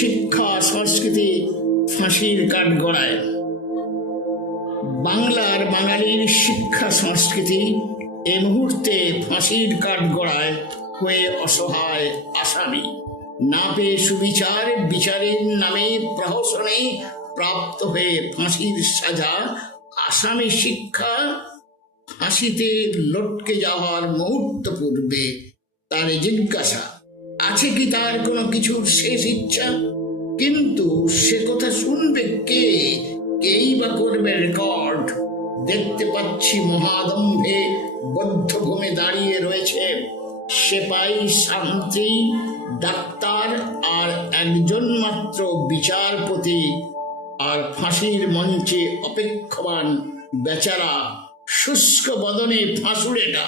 শিক্ষা, সংস্কৃতি, ফাঁসির কাঠ গড়ায়। বাংলার বাঙালির শিক্ষা, সংস্কৃতি এ মুহূর্তে ফাঁসির কাঠ গড়ায় হয়ে অসহায় আসামি। না পেয়ে সুবিচার, বিচারের নামে প্রহসনে প্রাপ্ত হয়ে ফাঁসির সাজা, আসামি শিক্ষা ফাঁসিতে লটকে যাওয়ার মুহূর্ত পূর্বে তার জিজ্ঞাসা। আছে কি তার কোনো কিছুর শেষ ইচ্ছা কিন্তু সে কথা শুনবে কে? কেই বা করবে রেকর্ড দেখতে পাচ্ছি মহাদম্ভে বদ্ধভূমে দাঁড়িয়ে রয়েছে সেপাই শান্তি, ডাক্তার আর একজন মাত্র বিচারপতি আর ফাঁসির মঞ্চে অপেক্ষমান বেচারা শুষ্ক বদনে ফাঁসুড়েটা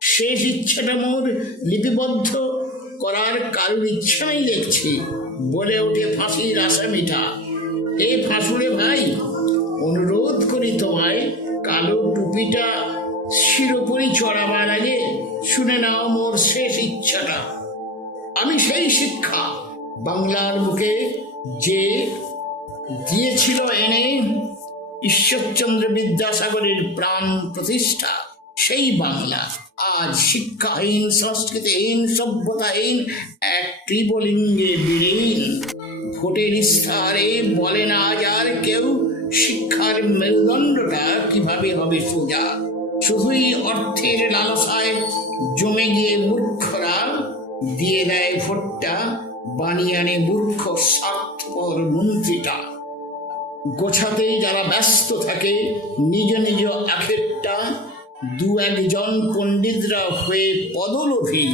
শেষ ইচ্ছাটা মোর লিপিবদ্ধ করার কারোর ইচ্ছা নেই দেখছি। বলে ওঠে ফাঁসির আসামিটা। এই ফাঁসুড়ে ভাই, অনুরোধ করি তোমায়, কালো টুপিটা শিরোপরি চড়াবার আগে শুনে নাও মোর শেষ ইচ্ছাটা। আমি সেই শিক্ষা বাংলার বুকে যে দিয়েছিল এনে ঈশ্বরচন্দ্র বিদ্যাসাগরের প্রাণ প্রতিষ্ঠা, সেই বাংলা। আজ শিক্ষাহীন সংস্কৃতিহীন সভ্যতাহীন এক ত্রিবলিঙ্গে বিলীন। ভোটের ইস্তাহারে বলে না আজ আর কেউ শিক্ষার মেরুদণ্ডটা কীভাবে হবে সোজা? শুধুই অর্থের লালসায় জমে গিয়ে মূর্খরা দিয়ে দেয় ভোটটা, বানিয়ে আনে মূর্খ, স্বার্থপর মন্ত্রীটা। গোছাতে যারা ব্যস্ত থাকে, নিজ নিজ আখেরটা দু একজন পণ্ডিতরা হয়ে পদলোভী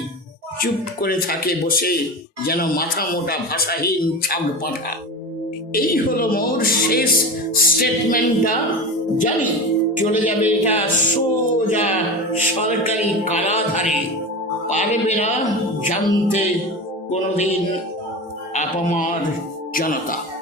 চুপ করে থাকে বসে যেন মাথা মোটা ভাষাহীন ছাগ পাঠা। এই হলো মোর শেষ স্টেটমেন্টটা জানি চলে যাবে এটা সোজা সরকারি কারাধারে। পারবে না জানতে কোনোদিন আপামার জনতা।